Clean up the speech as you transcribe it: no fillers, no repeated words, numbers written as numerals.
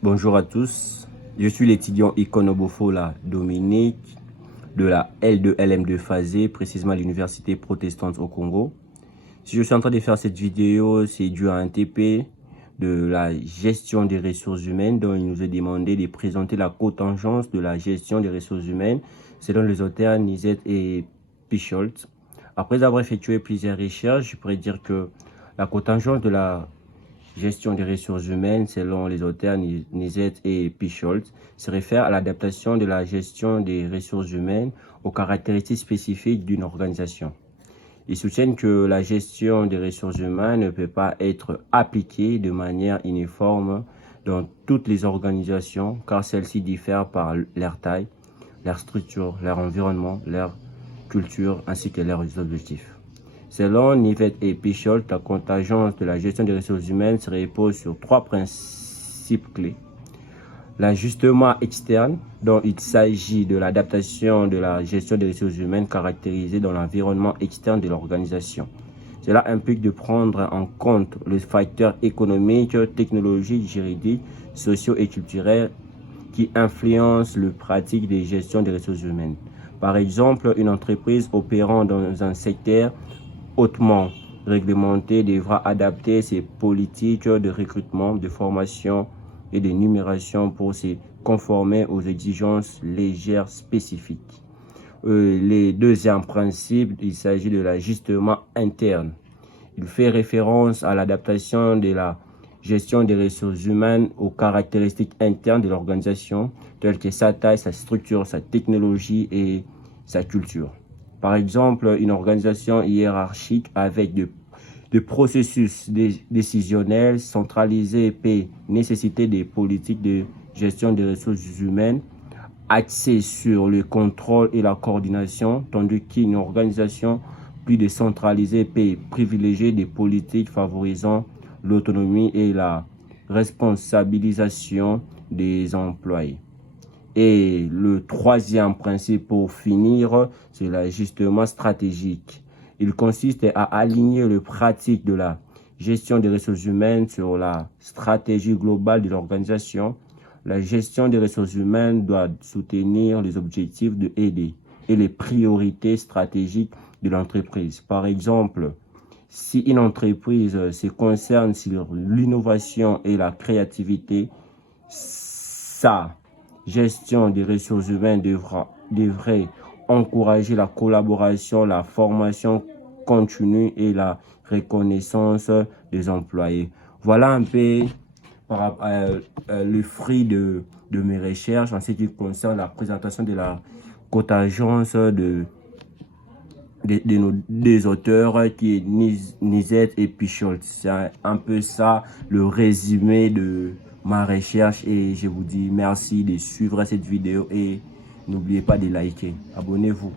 Bonjour à tous, je suis l'étudiant Ikonobofola Dominique de la L2LM2 Phasé, précisément à l'Université protestante au Congo. Si je suis en train de faire cette vidéo, c'est dû à un TP de la gestion des ressources humaines dont il nous est demandé de présenter la cotangence de la gestion des ressources humaines selon les auteurs Nizet et Picholt. Après avoir effectué plusieurs recherches, je pourrais dire que la cotangence de la gestion des ressources humaines, selon les auteurs Nizet et Picholt, se réfère à l'adaptation de la gestion des ressources humaines aux caractéristiques spécifiques d'une organisation. Ils soutiennent que la gestion des ressources humaines ne peut pas être appliquée de manière uniforme dans toutes les organisations, car celles-ci diffèrent par leur taille, leur structure, leur environnement, leur culture, ainsi que leurs objectifs. Selon Nizet et Picholt, la contingence de la gestion des ressources humaines se repose sur trois principes clés. L'ajustement externe, dont il s'agit de l'adaptation de la gestion des ressources humaines caractérisée dans l'environnement externe de l'organisation. Cela implique de prendre en compte les facteurs économiques, technologiques, juridiques, sociaux et culturels qui influencent le pratique de gestion des ressources humaines. Par exemple, une entreprise opérant dans un secteur hautement réglementé devra adapter ses politiques de recrutement, de formation et de numération pour se conformer aux exigences légères spécifiques. Les deuxième principe, il s'agit de l'ajustement interne. Il fait référence à l'adaptation de la gestion des ressources humaines aux caractéristiques internes de l'organisation, telles que sa taille, sa structure, sa technologie et sa culture. Par exemple, une organisation hiérarchique avec de processus décisionnels centralisés peut nécessiter des politiques de gestion des ressources humaines axées sur le contrôle et la coordination, tandis qu'une organisation plus décentralisée peut privilégier des politiques favorisant l'autonomie et la responsabilisation des employés. Et le troisième principe pour finir, c'est l'ajustement stratégique. Il consiste à aligner les pratiques de la gestion des ressources humaines sur la stratégie globale de l'organisation. La gestion des ressources humaines doit soutenir les objectifs et les priorités stratégiques de l'entreprise. Par exemple, si une entreprise se concerne sur l'innovation et la créativité, sa gestion des ressources humaines devrait encourager la collaboration, la formation continue et la reconnaissance des employés. Voilà un peu le fruit de mes recherches en ce qui concerne la présentation de la cotangence des auteurs qui est Nizet et Picholt. C'est un peu ça le résumé de ma recherche et je vous dis merci de suivre cette vidéo et n'oubliez pas de liker. Abonnez-vous.